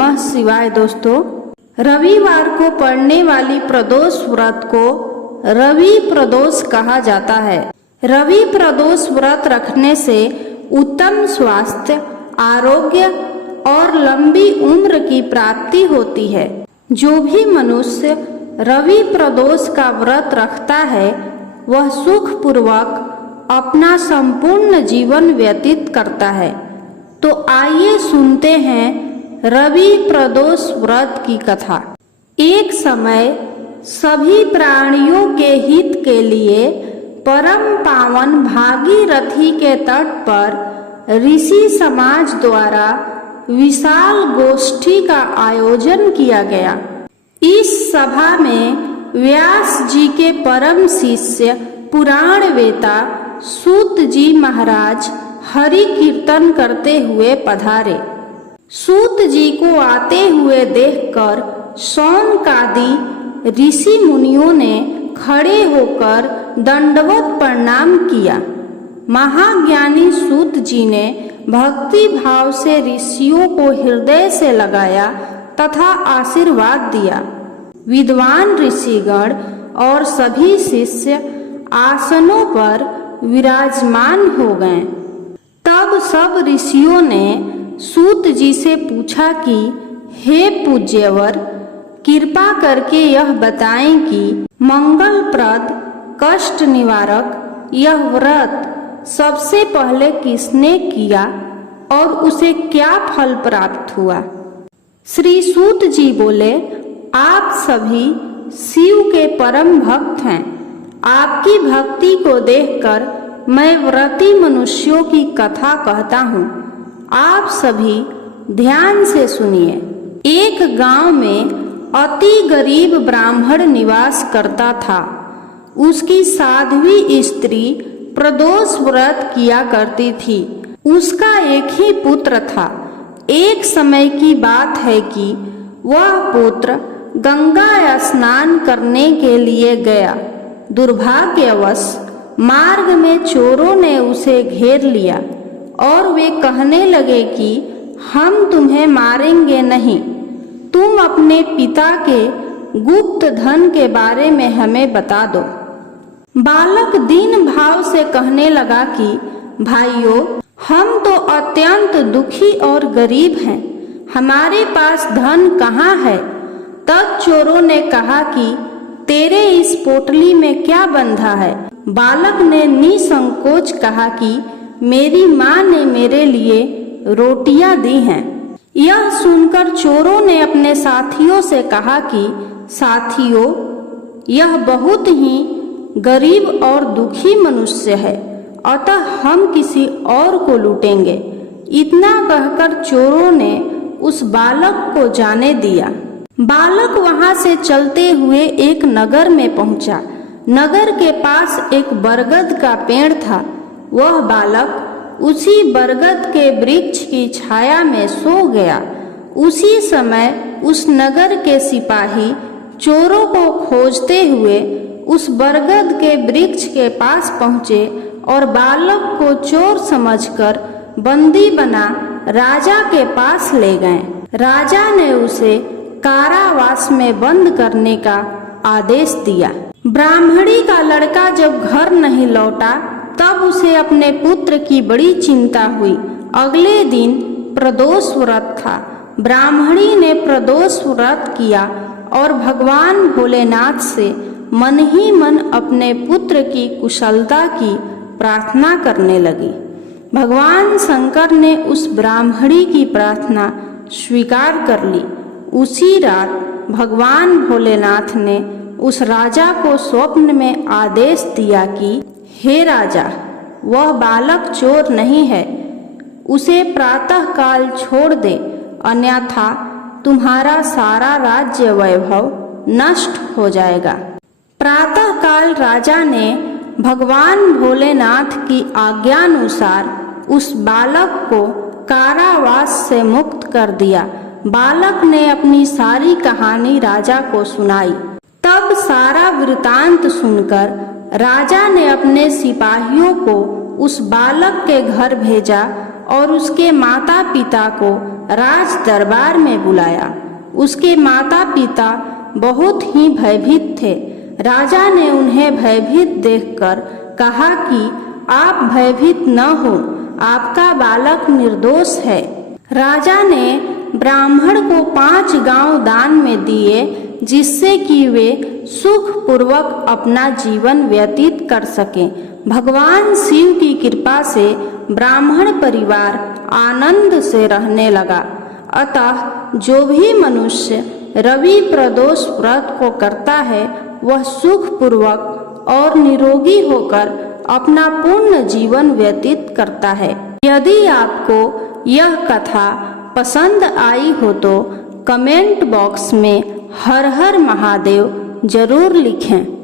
नमः शिवाय। दोस्तों, रविवार को पड़ने वाली प्रदोष व्रत को रवि प्रदोष कहा जाता है। रवि प्रदोष व्रत रखने से उत्तम स्वास्थ्य, आरोग्य और लंबी उम्र की प्राप्ति होती है। जो भी मनुष्य रवि प्रदोष का व्रत रखता है वह सुखपूर्वक अपना संपूर्ण जीवन व्यतीत करता है। तो आइए सुनते हैं रवि प्रदोष व्रत की कथा। एक समय सभी प्राणियों के हित के लिए परम पावन भागीरथी के तट पर ऋषि समाज द्वारा विशाल गोष्ठी का आयोजन किया गया। इस सभा में व्यास जी के परम शिष्य पुराण वेता सूत जी महाराज हरि कीर्तन करते हुए पधारे। सूत जी को आते हुए देखकर शौनकादि ऋषि मुनियों ने खड़े होकर दंडवत प्रणाम किया। महाज्ञानी सूत जी ने भक्ति भाव से ऋषियों को हृदय से लगाया तथा आशीर्वाद दिया। विद्वान ऋषिगण और सभी शिष्य आसनों पर विराजमान हो गए। तब सब ऋषियों ने सूत जी से पूछा कि हे पूज्यवर, कृपा करके यह बताएं कि मंगलप्रद कष्ट निवारक यह व्रत सबसे पहले किसने किया और उसे क्या फल प्राप्त हुआ। श्री सूत जी बोले, आप सभी शिव के परम भक्त हैं। आपकी भक्ति को देखकर मैं व्रती मनुष्यों की कथा कहता हूँ। आप सभी ध्यान से सुनिए। एक गांव में अति गरीब ब्राह्मण निवास करता था। उसकी साध्वी स्त्री प्रदोष व्रत किया करती थी। उसका एक ही पुत्र था। एक समय की बात है कि वह पुत्र गंगा स्नान करने के लिए गया। दुर्भाग्यवश मार्ग में चोरों ने उसे घेर लिया और वे कहने लगे कि हम तुम्हें मारेंगे नहीं, तुम अपने पिता के गुप्त धन के बारे में हमें बता दो। बालक दीन भाव से कहने लगा कि भाइयों, हम तो अत्यंत दुखी और गरीब हैं, हमारे पास धन कहाँ है। तब चोरों ने कहा कि तेरे इस पोटली में क्या बंधा है। बालक ने निसंकोच कहा कि मेरी माँ ने मेरे लिए रोटियां दी हैं। यह सुनकर चोरों ने अपने साथियों से कहा कि साथियों, यह बहुत ही गरीब और दुखी मनुष्य है, अतः हम किसी और को लूटेंगे। इतना कहकर चोरों ने उस बालक को जाने दिया। बालक वहां से चलते हुए एक नगर में पहुंचा। नगर के पास एक बरगद का पेड़ था। वह बालक उसी बरगद के वृक्ष की छाया में सो गया। उसी समय उस नगर के सिपाही चोरों को खोजते हुए उस बरगद के वृक्ष के पास पहुंचे और बालक को चोर समझकर बंदी बना राजा के पास ले गए। राजा ने उसे कारावास में बंद करने का आदेश दिया। ब्राह्मणी का लड़का जब घर नहीं लौटा तब उसे अपने पुत्र की बड़ी चिंता हुई। अगले दिन प्रदोष व्रत था। ब्राह्मणी ने प्रदोष व्रत किया और भगवान भोलेनाथ से मन ही मन अपने पुत्र की कुशलता की प्रार्थना करने लगी। भगवान शंकर ने उस ब्राह्मणी की प्रार्थना स्वीकार कर ली। उसी रात भगवान भोलेनाथ ने उस राजा को स्वप्न में आदेश दिया कि हे राजा, वह बालक चोर नहीं है, उसे प्रातः काल छोड़ दे, अन्यथा तुम्हारा सारा राज्य वैभव नष्ट हो जाएगा। प्रातः काल राजा ने भगवान भोलेनाथ की आज्ञानुसार उस बालक को कारावास से मुक्त कर दिया। बालक ने अपनी सारी कहानी राजा को सुनाई। तब सारा वृतांत सुनकर राजा ने अपने सिपाहियों को उस बालक के घर भेजा और उसके माता पिता को राज दरबार में बुलाया। उसके माता पिता बहुत ही भयभीत थे। राजा ने उन्हें भयभीत देखकर कहा कि आप भयभीत न हो, आपका बालक निर्दोष है। राजा ने ब्राह्मण को 5 गांव दान में दिए, जिससे कि वे सुखपूर्वक अपना जीवन व्यतीत कर सकें। भगवान शिव की कृपा से ब्राह्मण परिवार आनंद से रहने लगा। अतः जो भी मनुष्य रवि प्रदोष व्रत को करता है वह सुखपूर्वक और निरोगी होकर अपना पूर्ण जीवन व्यतीत करता है। यदि आपको यह कथा पसंद आई हो तो कमेंट बॉक्स में हर हर महादेव जरूर लिखें।